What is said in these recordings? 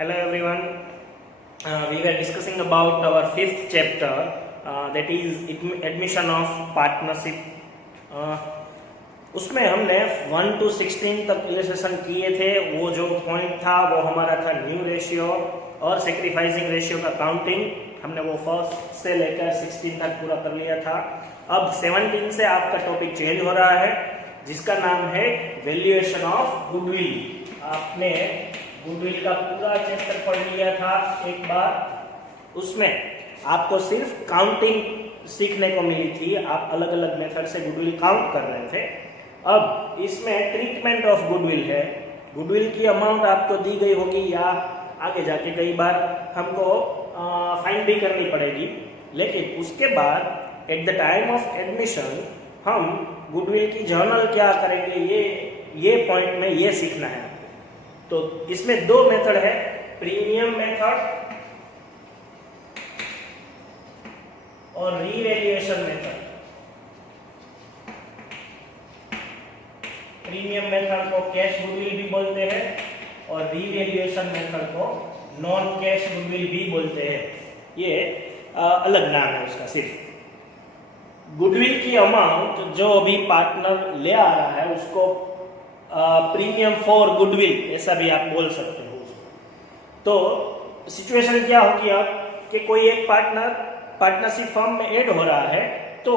Hello everyone. We were discussing about our fifth chapter, that is admission of partnership. उसमें हमने 1 to 16 तक illustration किए थे. वो जो पॉइंट था वो हमारा था न्यू रेशियो और सेक्रीफाइसिंग रेशियो का काउंटिंग. हमने वो फर्स्ट से लेकर 16 तक पूरा कर लिया था. अब 17 से आपका टॉपिक चेंज हो रहा है जिसका नाम है वैल्यूएशन ऑफ गुडविल. आपने गुडविल का पूरा चैप्टर पढ़ लिया था एक बार. उसमें आपको सिर्फ काउंटिंग सीखने को मिली थी. आप अलग अलग मेथड से गुडविल काउंट कर रहे थे. अब इसमें ट्रीटमेंट ऑफ गुडविल है. गुडविल की अमाउंट आपको दी गई होगी या आगे जाके कई बार हमको फाइंड भी करनी पड़ेगी. लेकिन उसके बाद at the time of admission हम गुडविल की जर्नल क्या करेंगे ये पॉइंट में ये सीखना है. तो इसमें दो मेथड है, प्रीमियम मेथड और रीवैल्यूएशन मेथड. प्रीमियम मेथड को कैश गुडविल भी बोलते हैं और रीवैल्यूएशन मेथड को नॉन कैश गुडविल भी बोलते हैं. ये अलग नाम है उसका. सिर्फ गुडविल की अमाउंट जो भी पार्टनर ले आ रहा है उसको प्रीमियम फॉर गुडविल ऐसा भी आप बोल सकते हो. तो सिचुएशन क्या होगी अब कि कोई एक पार्टनरशिप फर्म में ऐड हो रहा है तो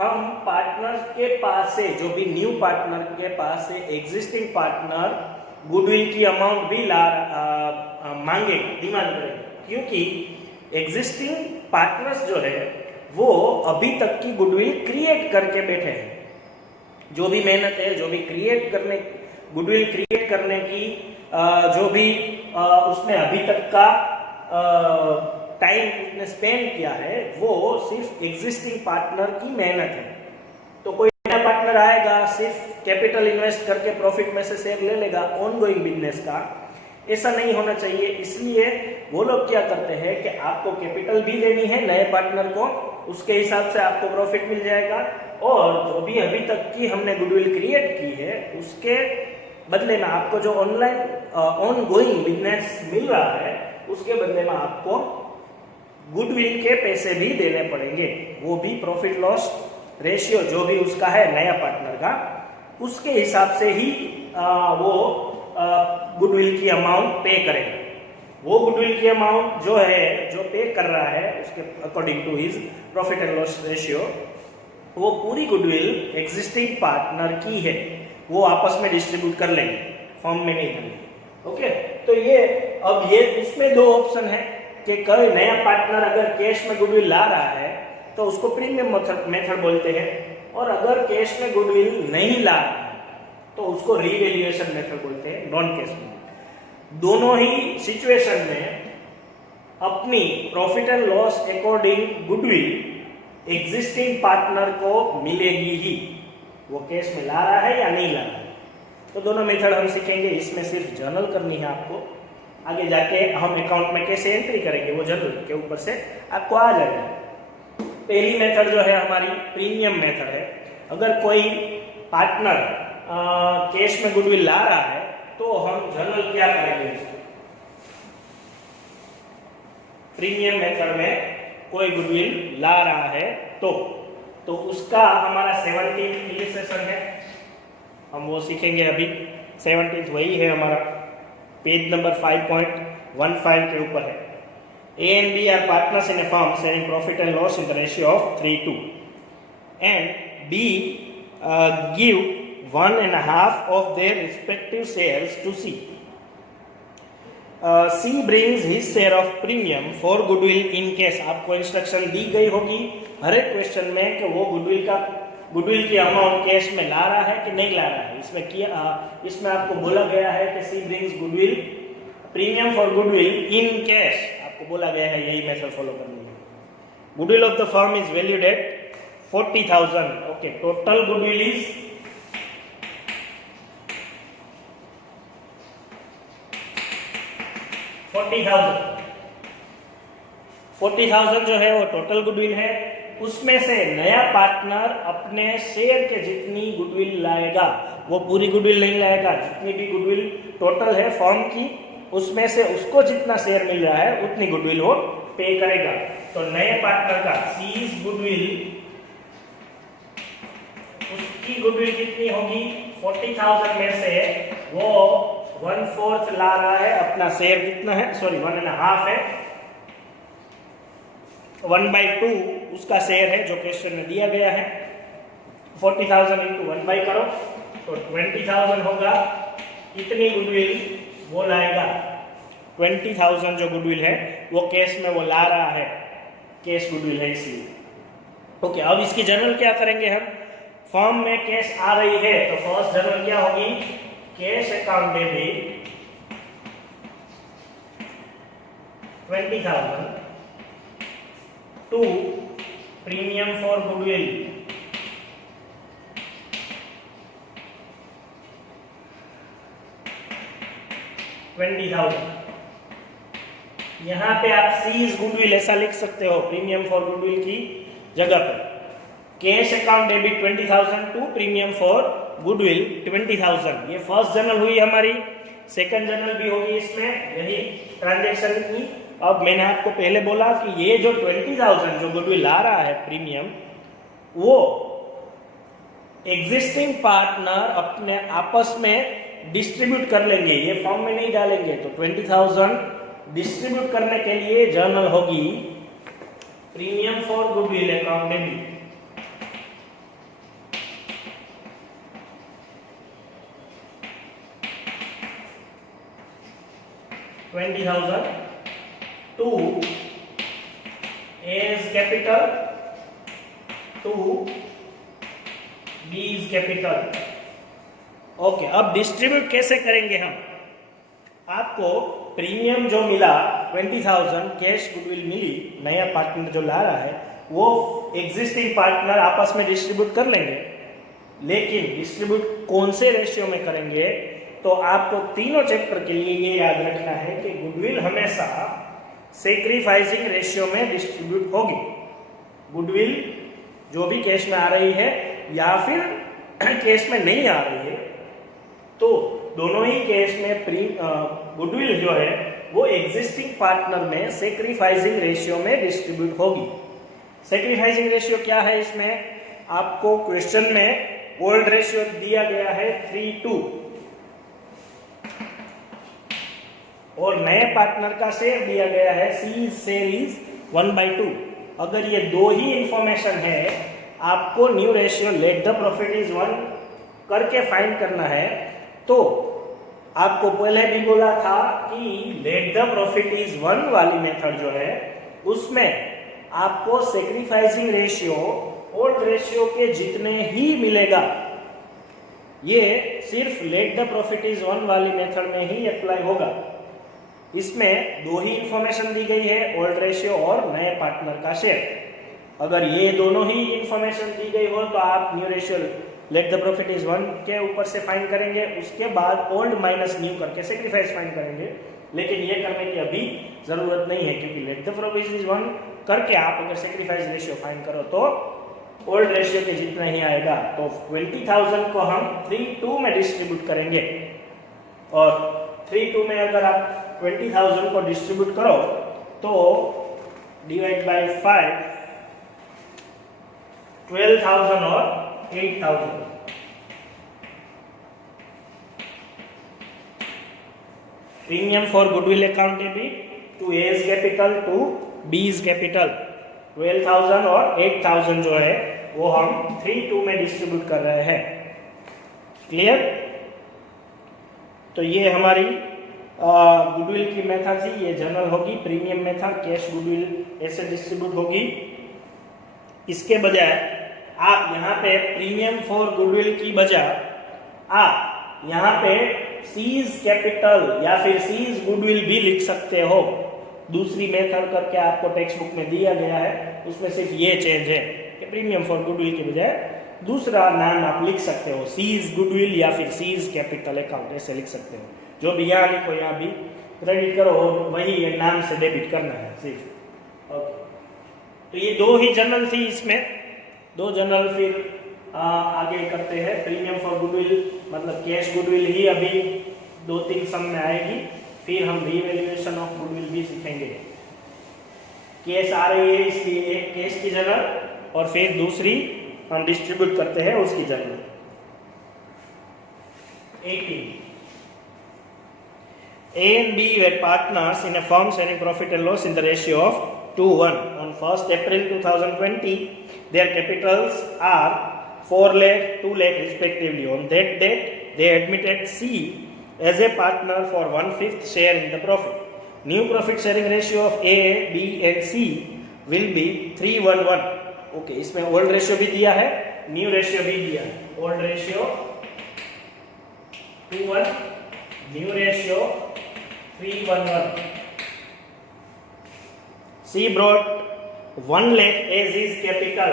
हम पार्टनर के पास से, जो भी न्यू पार्टनर के पास से एग्जिस्टिंग पार्टनर गुडविल की अमाउंट भी मांगे, डिमांड करेंगे. क्योंकि एग्जिस्टिंग पार्टनर्स जो है वो अभी तक की गुडविल क्रिएट करके बैठे हैं. जो भी मेहनत है, जो भी गुडविल क्रिएट करने की जो भी उसने अभी तक का टाइम उसने स्पेंड किया है वो सिर्फ एग्जिस्टिंग पार्टनर की मेहनत है. तो कोई नया पार्टनर आएगा सिर्फ कैपिटल इन्वेस्ट करके प्रॉफिट में से शेयर ले लेगा ऑनगोइंग बिजनेस का. ऐसा नहीं होना चाहिए. इसलिए वो लोग क्या करते हैं कि आपको कैपिटल भी देनी है नए पार्टनर को, उसके हिसाब से आपको प्रॉफिट मिल जाएगा. और जो भी अभी तक की हमने गुडविल क्रिएट की है उसके बदले में आपको जो ऑनगोइंग बिजनेस मिल रहा है उसके बदले में आपको गुडविल के पैसे भी देने पड़ेंगे. वो भी प्रॉफिट लॉस रेशियो जो भी उसका है नया पार्टनर का उसके हिसाब से ही वो गुडविल की अमाउंट पे करेगा. वो गुडविल की अमाउंट जो पे कर रहा है उसके according to his profit and loss ratio वो पूरी गुडविल एग्जिस्टिंग पार्टनर की है. वो आपस में डिस्ट्रीब्यूट कर लेंगे, फॉर्म में नहीं करेंगे. ओके. तो ये इसमें दो ऑप्शन है कि कोई नया पार्टनर अगर कैश में गुडविल ला रहा है तो उसको प्रीमियम मेथड बोलते हैं. और अगर कैश में गुडविल नहीं ला रहा है तो उसको रीवैल्यूएशन मेथड बोलते हैं, नॉन कैश में. दोनों ही सिचुएशन में अपनी profit and loss according goodwill existing partner को मिलेगी ही, वो कैश में ला रहा है या नहीं ला रहा है. तो दोनों मेथड हम सीखेंगे. इसमें सिर्फ जर्नल करनी है आपको. आगे जाके हम अकाउंट में कैसे एंट्री करेंगे वो जर्नल के ऊपर से आपको आ जाएगा. पहली मेथड जो है हमारी प्रीमियम मेथड है. अगर कोई पार्टनर कैश में गुडविल ला रहा है तो हम जर्नल क्या करेंगे उसको. प्रीमियम मेथड में कोई गुडविल ला रहा है तो उसका हमारा 17th इलस्ट्रेशन है. हम वो सीखेंगे अभी. 17th वही है हमारा, पेज नंबर 5.15 के ऊपर है. A and B are partners in a firm sharing profit and loss in the ratio of 3:2 and B give 1.5 of their respective shares to C. C brings his share of premium for goodwill in case. आपको instruction दी गई होगी हर एक question में कि वो goodwill की amount cash में ला रहा है कि नहीं ला रहा है. इसमें आपको बोला गया है कि C brings goodwill premium for goodwill in cash. आपको बोला गया है यही मेथड फॉलो करनी है. Goodwill of the firm is valued at 40,000. Okay. Total goodwill is 40,000 जो है वो टोटल गुडविल है. उसमें से नया पार्टनर अपने शेयर के जितनी गुडविल लाएगा, वो पूरी गुडविल नहीं लाएगा, जितनी भी गुडविल टोटल है फर्म की उसमें से उसको जितना शेयर मिल रहा है उतनी गुडविल वो पे करेगा। तो नए पार्टनर का सीज गुडविल, उसकी गुडविल कितनी होगी? 40,000 में से वो 1/4 ला रहा है, अपना शेयर कितना है, सॉरी 1.5 है, 1/2 उसका शेयर है जो क्वेश्चन में दिया गया है। 40,000 इंटू 1/2 करो तो 20,000 होगा। कितनी गुडविल वो लाएगा? 20,000 जो गुडविल है वो कैश में वो ला रहा है, कैश गुडविल है इसलिए। ओके, अब इसकी जर्नल क्या करेंगे हम? फर्म में कैश आ रही है तो फर्स्ट जर्नल क्या होगी? Cash account debit 20,000 to premium for goodwill 20,000। यहां पे आप सीज गुडविल ऐसा लिख सकते हो प्रीमियम फॉर गुडविल की जगह पर। Cash account debit 20,000 to premium for goodwill 20,000। ये फर्स्ट जर्नल हुई हमारी। सेकंड जर्नल भी होगी इसमें यही ट्रांजैक्शन की। अब मैंने आपको पहले बोला कि ये जो 20,000 जो गुडविल ला रहा है प्रीमियम, वो एग्जिस्टिंग पार्टनर अपने आपस में डिस्ट्रीब्यूट कर लेंगे, ये फॉर्म में नहीं डालेंगे। तो 20,000 डिस्ट्रीब्यूट करने के लिए जर्नल होगी premium for goodwill account debit 20,000 to A's capital to B's capital. Okay, अब डिस्ट्रीब्यूट कैसे करेंगे हम? आपको प्रीमियम जो मिला 20,000 कैश गुडविल मिली, नया पार्टनर जो ला रहा है वो एग्जिस्टिंग पार्टनर आपस में डिस्ट्रीब्यूट कर लेंगे। लेकिन डिस्ट्रीब्यूट कौन से रेशियो में करेंगे? तो आपको तीनों चैप्टर के लिए ये याद रखना है कि गुडविल हमेशा सेक्रीफाइसिंग रेशियो में डिस्ट्रीब्यूट होगी। गुडविल जो भी कैश में आ रही है या फिर कैश में नहीं आ रही है, तो दोनों ही केस में गुडविल जो है वो एग्जिस्टिंग पार्टनर में सेक्रीफाइसिंग रेशियो में डिस्ट्रीब्यूट होगी। सेक्रीफाइसिंग रेशियो क्या है? इसमें आपको क्वेश्चन में ओल्ड रेशियो दिया गया है 3:2 और नए पार्टनर का शेयर दिया गया है सीरीज 1/2। अगर ये दो ही इंफॉर्मेशन है, आपको new ratio let the profit is 1 करके फाइंड करना है। तो आपको पहले भी बोला था कि लेट द प्रॉफिट इज 1 वाली मेथड जो है उसमें आपको सेक्रीफाइसिंग रेशियो ओल्ड रेशियो के जितने ही मिलेगा। ये सिर्फ लेट द प्रॉफिट इज 1 वाली मेथड में ही अप्लाई होगा। इसमें दो ही इंफॉर्मेशन दी गई है, ओल्ड रेशियो और नए पार्टनर का शेयर। अगर ये दोनों ही इंफॉर्मेशन दी गई हो तो आप new ratio let the profit is 1 के ऊपर से फाइंड करेंगे, उसके बाद ओल्ड माइनस न्यू करके सेक्रीफाइस फाइंड करेंगे। लेकिन ये करने की अभी जरूरत नहीं है, क्योंकि लेट द प्रॉफिट इज 1 करके आप अगर सेक्रीफाइस रेशियो फाइंड करो तो ओल्ड रेशियो के जितना ही आएगा। तो 20,000 को हम 3:2 में डिस्ट्रीब्यूट करेंगे और 3:2 में अगर आप 20,000 को डिस्ट्रीब्यूट करो तो डिवाइड बाय 5 12,000 और 8,000। Premium for goodwill account debit to A's capital to B's capital 12,000 और 8,000 जो है वो हम 3:2 में डिस्ट्रीब्यूट कर रहे हैं। क्लियर? तो ये हमारी गुडविल की मेथड थी, ये जनरल होगी। प्रीमियम मेथड कैश गुडविल ऐसे डिस्ट्रीब्यूट होगी। इसके बजाय आप यहाँ पे प्रीमियम फॉर गुडविल की बजाय आप यहाँ पे सीज कैपिटल या फिर सीज गुडविल भी लिख सकते हो। दूसरी मेथड करके आपको टेक्स्ट बुक में दिया गया है, उसमें सिर्फ ये चेंज है कि प्रीमियम फॉर गुडविल के बजाय दूसरा नाम आप लिख सकते हो, सीज गुडविल या फिर सीज कैपिटल अकाउंट ऐसे लिख सकते हो। जो भी यहाँ लिखो यहाँ भी क्रेडिट करो, वही नाम से डेबिट करना है सिर्फ। ओके, तो ये दो ही जनरल थी, इसमें दो जनरल फिर आगे करते हैं। प्रीमियम फॉर गुडविल मतलब कैश गुडविल ही अभी 2-3 सम में आएगी। फिर हम रीवैल्यूएशन ऑफ गुडविल भी सीखेंगे। केस आ रही है इसलिए एक केस की जगह और फिर दूसरी हम डिस्ट्रीब्यूट करते हैं उसकी जगह। 18 A and B were partners in a firm sharing profit and loss in the ratio of 2:1. On 1st April 2020, their capitals are 4 lakh, 2 lakh respectively. On that date, they admitted C as a partner for 1/5 share in the profit. New profit sharing ratio of A, B and C will be 3:1:1. Okay, इसमें old ratio भी दिया है, new ratio भी दिया है. Old ratio 2:1, new ratio 3:1:1. C brought 1 lakh as his capital.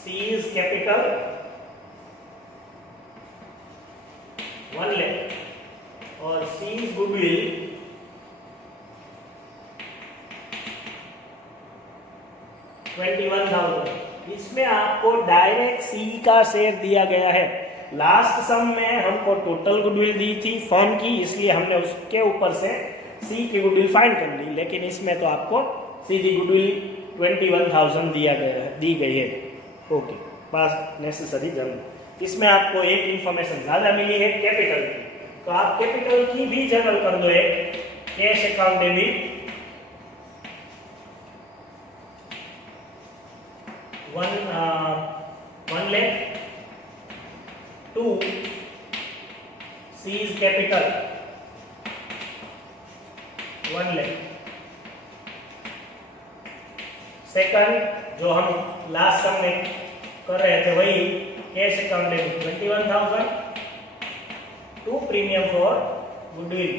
C is capital 1 lakh और C is goodwill 21,000. इसमें आपको डायरेक्ट C का शेयर दिया गया है। लास्ट सम में हमको टोटल गुडविल दी थी फर्म की, इसलिए हमने उसके ऊपर से C की गुडविल फाइंड कर ली, लेकिन इसमें तो आपको सीधी गुडविल 21,000 दी गई है। ओके, पास नेसेसरी जनरल। इसमें आपको एक इंफॉर्मेशन ज्यादा मिली है कैपिटल की, तो आप कैपिटल की भी जनरल कर दो एक cash account debit 1 lakh 2 C is capital 1 lakh। Second जो हम लास्ट सम में कर रहे थे वही cash account debit 21,000 to premium for goodwill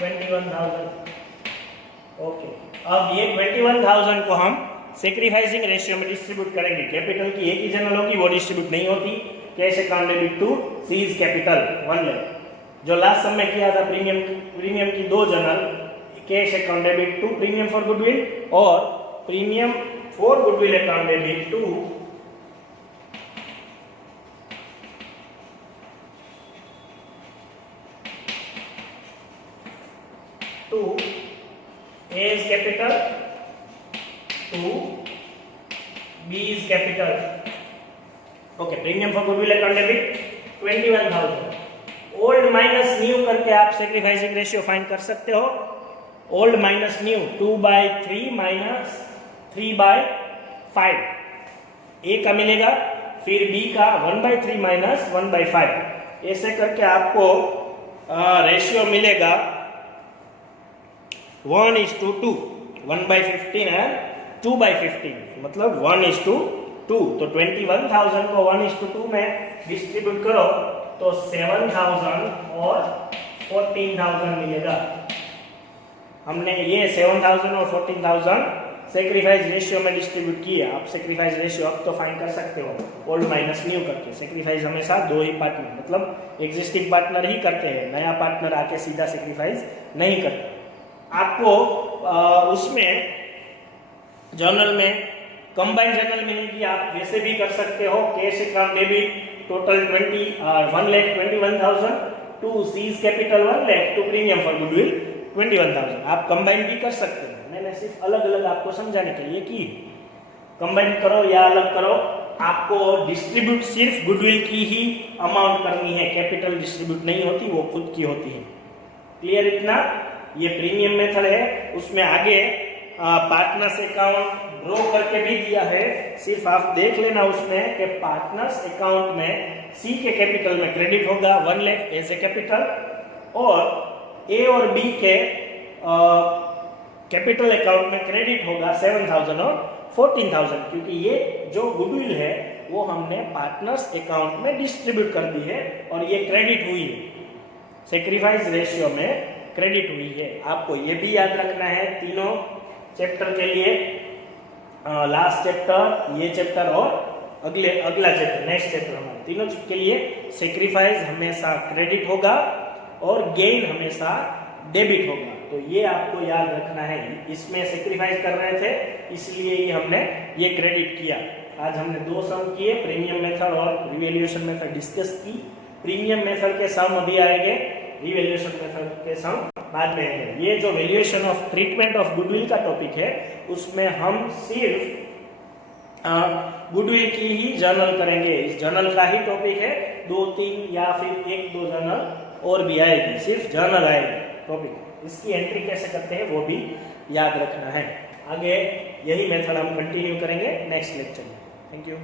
21,000। Okay, अब ये 21,000 को हम सेक्रीफाइसिंग रेशियो में डिस्ट्रीब्यूट करेंगे। कैपिटल की एक ही जनरल होगी, वो डिस्ट्रीब्यूट नहीं होती। Cash account debit to C is capital 1 lakh। जो लास्ट सम में किया था प्रीमियम की 2 journal, cash account debit to premium for goodwill और premium for goodwill account debit to A is capital to B is capital। Okay, premium for goodwill account debit 21,000। Old minus new करके आप sacrificing ratio find कर सकते हो। Old minus new 2/3 minus 3/5 A का मिलेगा, फिर B का 1/3 minus 1/5। ऐसे करके आपको रेशियो मिलेगा 1:2, 1/15 एंड 2/15, मतलब 1:2। तो 21,000 को 1:2 में डिस्ट्रीब्यूट करो तो 7,000 और 14,000 मिलेगा। हमने ये 7,000 और 14,000 सेक्रीफाइस रेशियो में डिस्ट्रीब्यूट किए। आप सेक्रीफाइस रेशियो अब तो फाइंड कर सकते हो ओल्ड माइनस न्यू करके। सेक्रीफाइस हमेशा 2 ही पार्टनर, मतलब एग्जिस्टिंग पार्टनर ही करते हैं, नया पार्टनर आके सीधा सेक्रीफाइस नहीं करते। आपको उसमें जर्नल में कंबाइंड जर्नल में नहीं किया, आप वैसे भी कर सकते हो। Cash account debit total 1,21,000 to C's capital 1 lakh to premium for goodwill 21,000। आप कंबाइन भी कर सकते हो, मैंने सिर्फ अलग अलग आपको समझाने के लिए की। कंबाइन करो या अलग करो, आपको डिस्ट्रीब्यूट सिर्फ गुडविल की ही अमाउंट करनी है, कैपिटल डिस्ट्रीब्यूट नहीं होती, वो खुद की होती है। क्लियर इतना? ये प्रीमियम मेथड है, उसमें आगे पार्टनर्स अकाउंट ड्रॉ करके भी दिया है। सिर्फ आप देख लेना उसमें कि पार्टनर्स अकाउंट में सी के कैपिटल में क्रेडिट होगा 1 lakh एज ए कैपिटल, और ए और बी के कैपिटल अकाउंट में क्रेडिट होगा 7,000 और 14,000, क्योंकि ये जो गुडविल है वो हमने पार्टनर्स अकाउंट में डिस्ट्रीब्यूट कर दी है और ये क्रेडिट हुई है, सेक्रीफाइस रेशियो में क्रेडिट हुई है। आपको ये भी याद रखना है तीनों चैप्टर के लिए, लास्ट चैप्टर, ये चैप्टर और अगला चैप्टर, नेक्स्ट चैप्टर, हमारे तीनों के लिए सेक्रीफाइस हमेशा क्रेडिट होगा और गेन हमेशा डेबिट होगा। तो ये आपको याद रखना है। इसमें सेक्रीफाइस कर रहे थे इसलिए ही हमने ये क्रेडिट किया। आज हमने 2 सम किए, प्रीमियम मेथड और रिवैल्यूएशन मेथड डिस्कस की। प्रीमियम मेथड के सम अभी आएंगे, रिवैल्यूएशन मेथड के सम बाद में आएंगे। ये जो valuation of treatment of goodwill का टॉपिक है, उसमें हम सिर्फ गुडविल की ही जर्नल करेंगे। इस जर्नल का ही टॉपिक है, 2-3 या फिर 1-2 जर्नल और भी आएगी, सिर्फ जर्नल आएगी टॉपिक। इसकी एंट्री कैसे करते हैं वो भी याद रखना है। आगे यही मेथड हम कंटिन्यू करेंगे नेक्स्ट लेक्चर में। Thank you.